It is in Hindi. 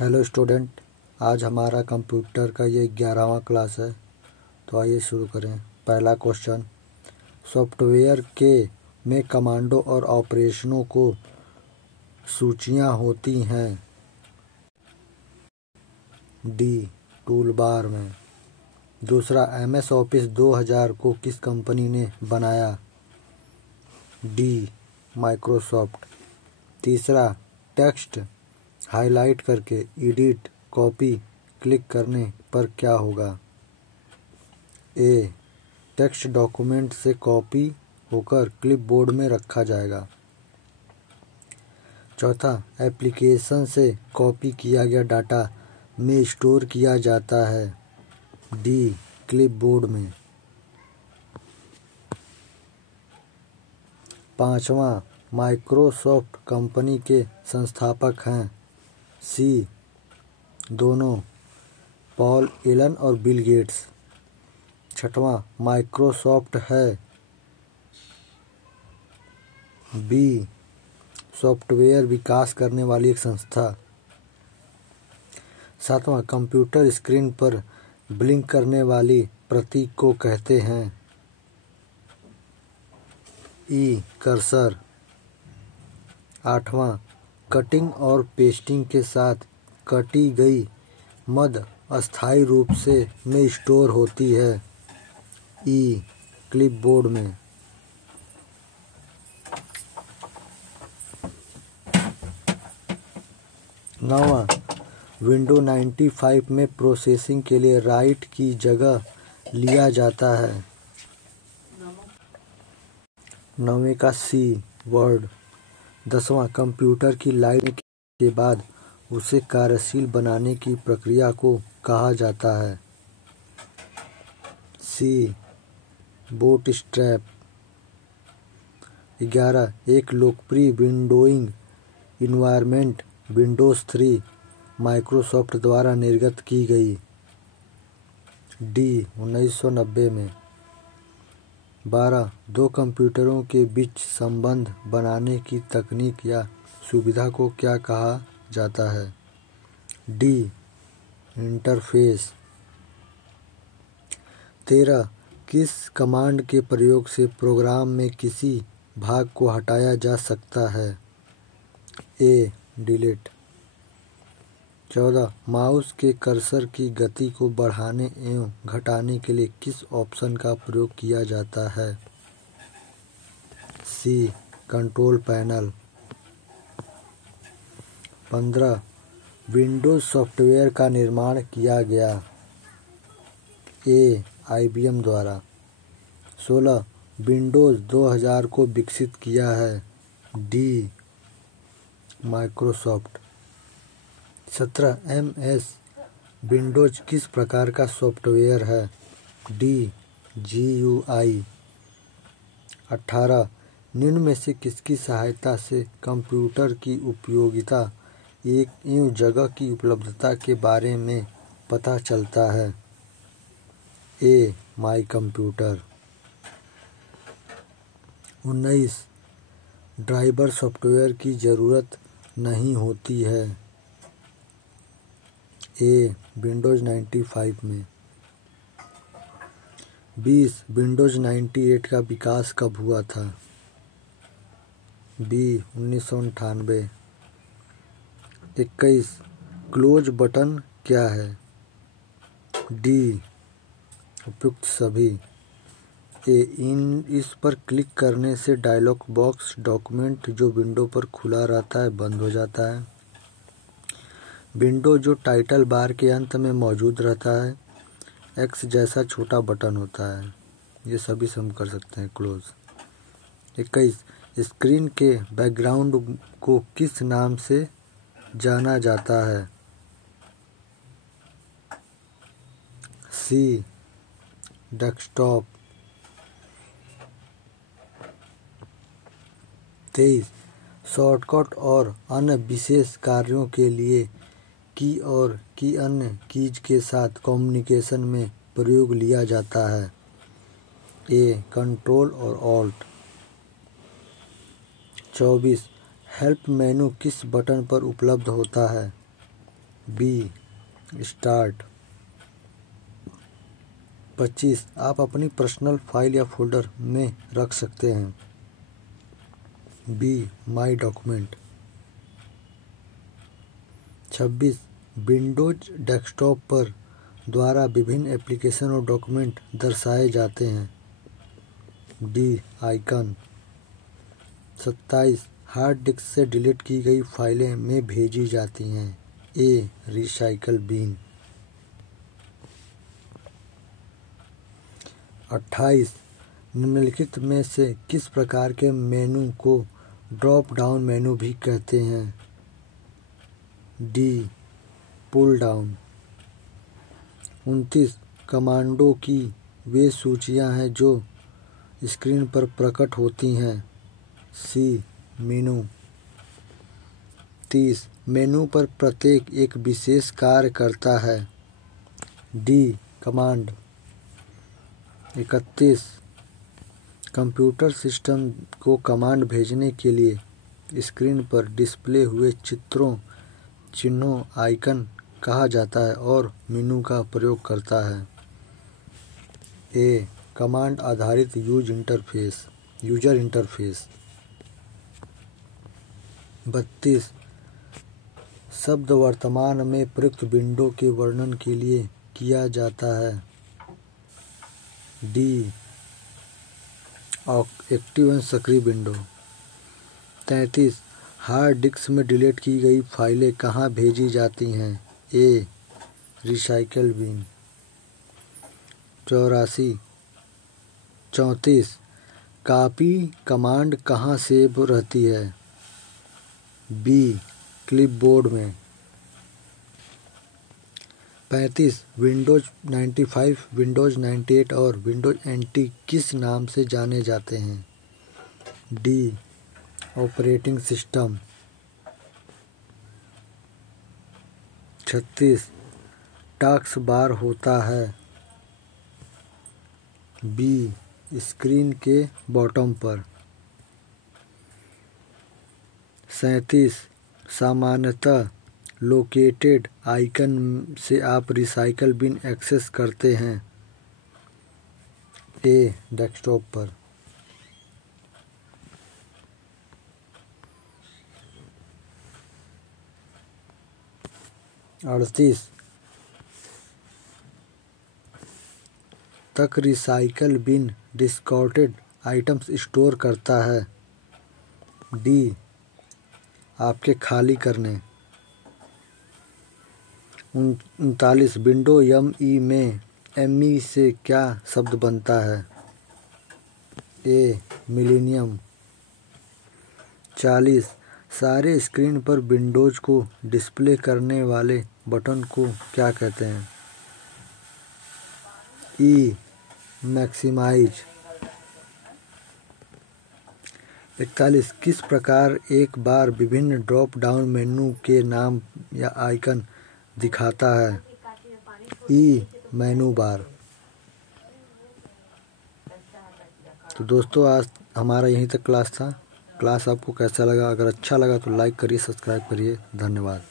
हेलो स्टूडेंट, आज हमारा कंप्यूटर का ये 11वां क्लास है। तो आइए शुरू करें। पहला क्वेश्चन, सॉफ्टवेयर के में कमांडों और ऑपरेशनों को सूचियाँ होती हैं। डी, टूल बार में। दूसरा, MS ऑफिस 2000 को किस कंपनी ने बनाया? D, Microsoft. तीसरा, टेक्स्ट हाईलाइट करके एडिट कॉपी क्लिक करने पर क्या होगा? ए, टेक्स्ट डॉक्यूमेंट से कॉपी होकर क्लिपबोर्ड में रखा जाएगा। चौथा, एप्लीकेशन से कॉपी किया गया डाटा में स्टोर किया जाता है। डी, क्लिपबोर्ड में। पांचवा, माइक्रोसॉफ्ट कंपनी के संस्थापक हैं। सी, दोनों, पॉल एलन और बिल गेट्स। छठवां, माइक्रोसॉफ्ट है। बी, सॉफ्टवेयर विकास करने वाली एक संस्था। सातवां, कंप्यूटर स्क्रीन पर ब्लिंक करने वाली प्रतीक को कहते हैं। ई, कर्सर। आठवां, कटिंग और पेस्टिंग के साथ कटी गई मद अस्थायी रूप से में स्टोर होती है। ई, क्लिपबोर्ड में। नौवां, विंडो 95 में प्रोसेसिंग के लिए राइट की जगह लिया जाता है। नौवें का सी, वर्ड। 10वां, कंप्यूटर की लाइट के बाद उसे कार्यशील बनाने की प्रक्रिया को कहा जाता है। सी, बूटस्ट्रैप। 11, एक लोकप्रिय विंडोइंग इन्वायरमेंट विंडोज 3 माइक्रोसॉफ्ट द्वारा निर्गत की गई। डी, 1990 में। 12, दो कंप्यूटरों के बीच संबंध बनाने की तकनीक या सुविधा को क्या कहा जाता है? D, interface. 13, किस कमांड के प्रयोग से प्रोग्राम में किसी भाग को हटाया जा सकता है? ए, डिलीट। 14, माउस के कर्सर की गति को बढ़ाने एवं घटाने के लिए किस ऑप्शन का प्रयोग किया जाता है? सी, कंट्रोल पैनल। 15, विंडोज सॉफ्टवेयर का निर्माण किया गया। ए, IBM द्वारा। 16, विंडोज 2000 को विकसित किया है। D, Microsoft. 17, MS विंडोज किस प्रकार का सॉफ्टवेयर है? D, GUI। 18, निम्न में से किसकी सहायता से कंप्यूटर की उपयोगिता एवं जगह की उपलब्धता के बारे में पता चलता है? ए, माई कंप्यूटर। 19, ड्राइवर सॉफ्टवेयर की जरूरत नहीं होती है। ए, विंडोज 95 में। 20, विंडोज 98 का विकास कब हुआ था? बी, 1998। 21, क्लोज बटन क्या है? डी, उपयुक्त सभी। ए, इस पर क्लिक करने से डायलॉग बॉक्स डॉक्यूमेंट जो विंडो पर खुला रहता है बंद हो जाता है। विंडो जो टाइटल बार के अंत में मौजूद रहता है, एक्स जैसा छोटा बटन होता है। ये सभी से हम कर सकते हैं क्लोज। 21, स्क्रीन के बैकग्राउंड को किस नाम से जाना जाता है? सी, डेस्कटॉप। 23, शॉर्टकट और अन्य विशेष कार्यों के लिए की और की अन्य कीज के साथ कम्युनिकेशन में प्रयोग लिया जाता है। ए, कंट्रोल और ऑल्ट। 24, हेल्प मेनू किस बटन पर उपलब्ध होता है? B start. 25 आप अपनी पर्सनल फाइल या फोल्डर में रख सकते हैं। Be my document. 26 Windows desktop पर द्वारा विभिन्न एप्लीकेशन और डॉक्यूमेंट दर्शाए जाते हैं। D icon. 27 हार्ड डिस्क से डिलीट की गई फाइलें में भेजी जाती हैं। ए रिसाइकल बिन। 28 निम्नलिखित में से किस प्रकार के मेनू को ड्रॉप डाउन मेनू भी कहते हैं। D pull down. 29 कमांडों की वे सूचियां हैं जो स्क्रीन पर प्रकट होती हैं। सी मेनू। 30 मेनू पर प्रत्येक एक विशेष कार्य करता है। D command. 31 कंप्यूटर सिस्टम को कमांड भेजने के लिए स्क्रीन पर डिस्प्ले हुए चिन्हों आइकन कहा जाता है और मेनू का प्रयोग करता है। ए कमांड आधारित यूजर इंटरफेस। 32 शब्द वर्तमान में प्रयुक्त विंडो के वर्णन के लिए किया जाता है। डी एक्टिव एंड सक्रिय विंडो। 33 हार्ड डिस्क में डिलीट की गई फाइलें कहाँ भेजी जाती हैं। ए रिसाइकल बिन। 34 कॉपी कमांड कहाँ सेव रहती है। बी क्लिपबोर्ड में। 35 विंडोज 95 विंडोज 98 और विंडोज NT किस नाम से जाने जाते हैं। D operating system. 36 task bar होता है। बी स्क्रीन के बॉटम पर। 37 सामान्यतः लोकेटेड आइकन से आप रिसाइकल बिन एक्सेस करते हैं। ए डेस्कटॉप पर। 38 तक recycle bin discarded items store करता है। डी आपके खाली करने। 39 विंडो ME में ME से क्या शब्द बनता है। ए मिलेनियम। 40 सारे स्क्रीन पर विंडोज को डिस्प्ले करने वाले बटन को क्या कहते हैं। ई मैक्सिमाइज। 41 किस प्रकार एक बार विभिन्न ड्रॉप डाउन मेनू के नाम या आइकन दिखाता है। ई मेनू बार। तो दोस्तों आज हमारा यहीं तक क्लास था। क्लास आपको कैसा लगा? अगर अच्छा लगा तो लाइक करिए, सब्सक्राइब करिए। धन्यवाद।